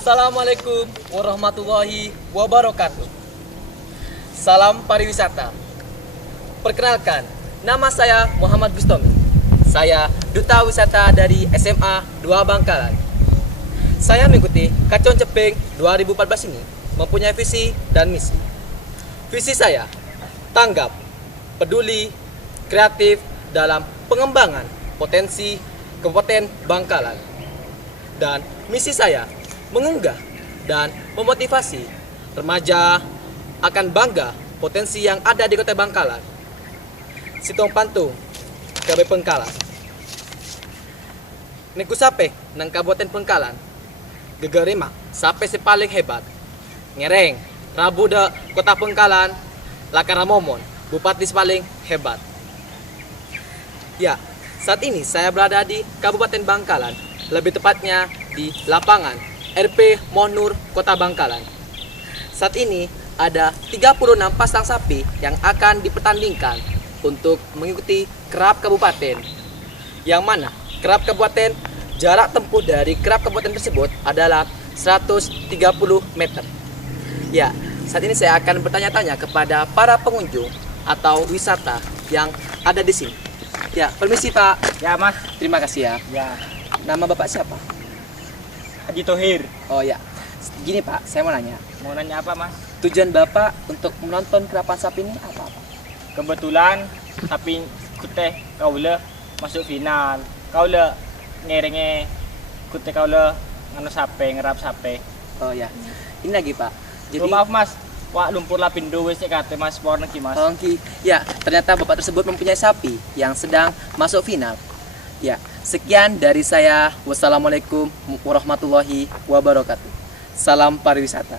Assalamualaikum warahmatullahi wabarakatuh. Salam pariwisata. Perkenalkan, nama saya Muhammad Bustomi. Saya Duta Wisata dari SMA 2 Bangkalan. Saya mengikuti Kacon Cepeng 2014 ini mempunyai visi dan misi. Visi saya, tanggap, peduli, kreatif dalam pengembangan potensi Kabupaten Bangkalan. Dan misi saya, mengunggah dan memotivasi remaja akan bangga potensi yang ada di Kota Bangkalan. Sitong Pantung, KB Pengkalan. Neku sape nang Kabupaten Pengkalan. Gegerima sape si paling hebat. Ngereng, Rabu de Kota Pengkalan, Lakara Momon, Bupati paling hebat. Ya, saat ini saya berada di Kabupaten Bangkalan, lebih tepatnya di lapangan RP Monur Kota Bangkalan. Saat ini ada 36 pasang sapi yang akan dipertandingkan untuk mengikuti Kerap Kabupaten. Yang mana Kerap Kabupaten, jarak tempuh dari Kerap Kabupaten tersebut adalah 130 meter. Ya, saat ini saya akan bertanya-tanya kepada para pengunjung atau wisata yang ada di sini. Ya, permisi Pak. Ya mas. Terima kasih ya. Ya. Nama Bapak siapa? Haji Tohir. Oh ya, gini Pak, saya mau nanya. Mau nanya apa mas? Tujuan Bapak untuk menonton kerapan sapi ini apa? Kebetulan sapi kute kaula masuk final. Kaula ngerenge kute kaula nganu sape, ngerap sape. Oh ya, ini lagi Pak. Jadi Maaf mas, wak lumpur lapindo wis kate mas por niki mas. Oke. Ya, ternyata Bapak tersebut mempunyai sapi yang sedang masuk final. Ya, sekian dari saya. Wassalamualaikum warahmatullahi wabarakatuh. Salam pariwisata.